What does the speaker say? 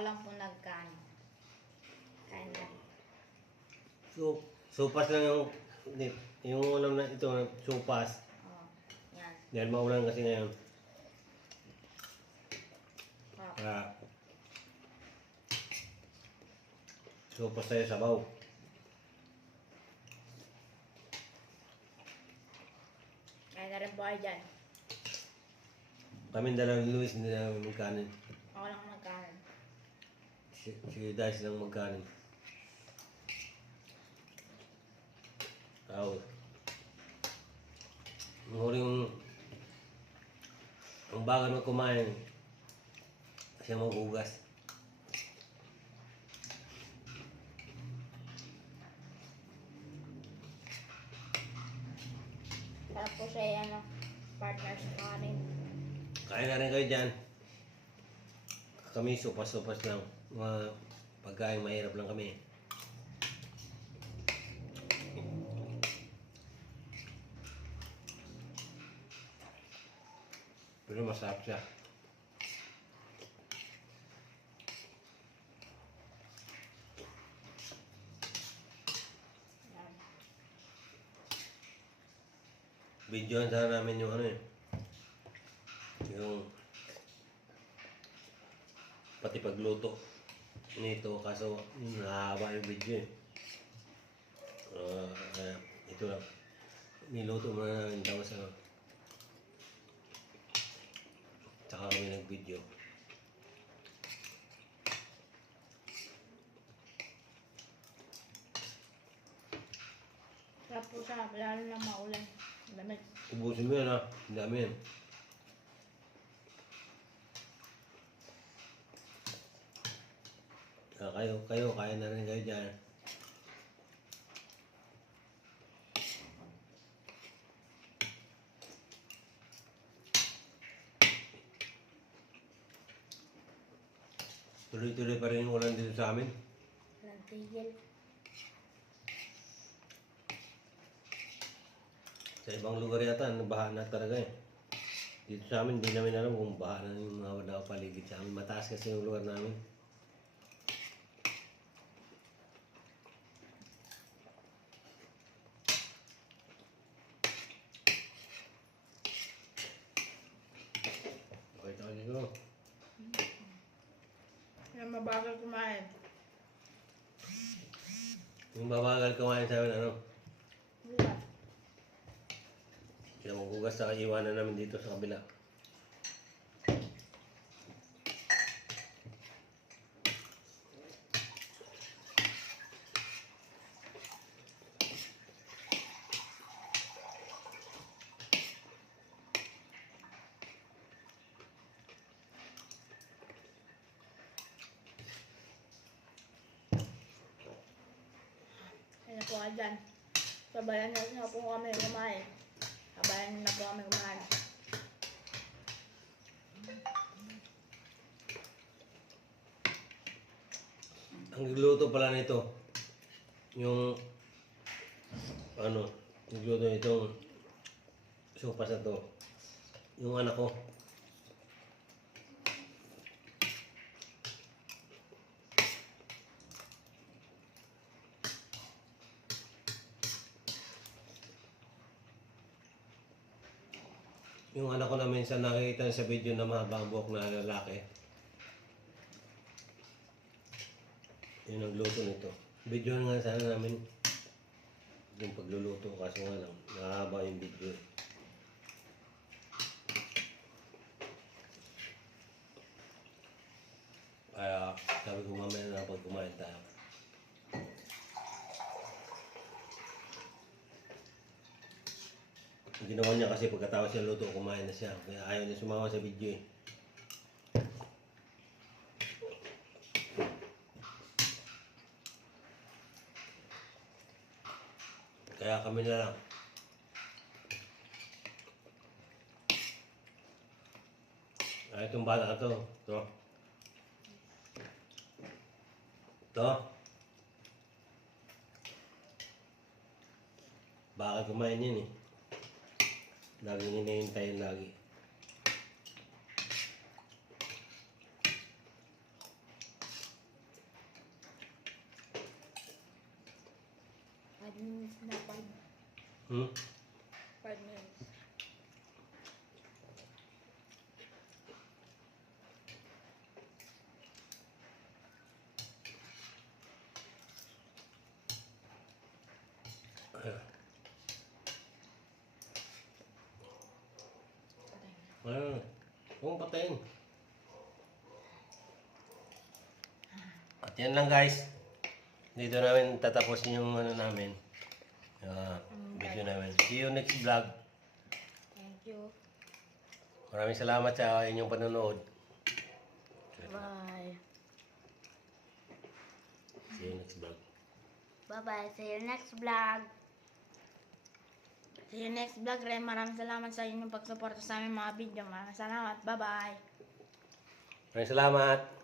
Ako lang po nagkaan. Kain lang. So, sopas lang yung ulam na ito, sopas. Oh, yan. Dahil maulan kasi ngayon. Oh. Kaya, sopas tayo sabaw. Kain na rin po kayo dyan. Kami dalawang ni Luis, hindi namin magkanin. Ako lang nagkaan. Si Dice lang magkanin. Tao. Ang huling ang bagal mo kumain, siya maghugas. Sarap po siya yan, partner sa kanin. Kain na rin kayo dyan. Kami sopas-sopas lang. Mga pagkain mahirap lang kami. Pero masarap siya. Yan. Videoan sana namin yung ano eh. Yung pati pagluto nito kaso nahaba yung video eh. Ito lang. Niluto muna namin tapos tsaka kami nag-video. Sarap po siya, lalo na maulan. Lamig. Ubusin mo yan ha. Ang dami yan. Kayo, kaya na rin kayo dyan. Tuloy-tuloy pa rin yung ulan dito sa amin. Walang tigil. Sa ibang lugar yata, nabaha na talaga eh. Dito sa amin, hindi namin alam kung baha na yung mga paligid sa amin. Mataas kasi yung lugar namin. Okay, tayo dito. Yan, mabagal kumain. Yung babagal kumain sa amin, ano? Wala. Kaya maghugas sa iwanan namin dito sa kabila. Kaya na po kayo dyan. Sabayan na po kami kumain. Sabayan na po kami kumain. Ang nagluto pala nito, yung ano, nagluto itong sopas na to, yung anak ko. Yung anak ko na minsan nakikita sa video na mahaba ang buhok na lalaki. Yung nagluto nito. Video nga sana namin yung pagluluto kaso nga lang, mahaba yung video. Kaya sabi ko mamaya na pag kumain tayo. Ginawa niya kasi pagkatapos siya luto, kumain na siya. Kaya ayaw niya sumama sa video eh. Kaya kami na lang. Itong bala na to. Ito. Bakit kumain yan eh. Laging hinahintayin lagi. Hmm? 5 minutes. Huwag patayin. At yan lang guys. Dito namin tatapusin yung ano namin. Video namin. See you next vlog. Thank you. Maraming salamat sa inyong panonood. Bye. See you next vlog. Bye-bye. See you next vlog. See you next vlog, Ren. Maraming salamat sa inyong pagsuporta sa aming mga video. Maraming salamat. Bye-bye. Maraming salamat.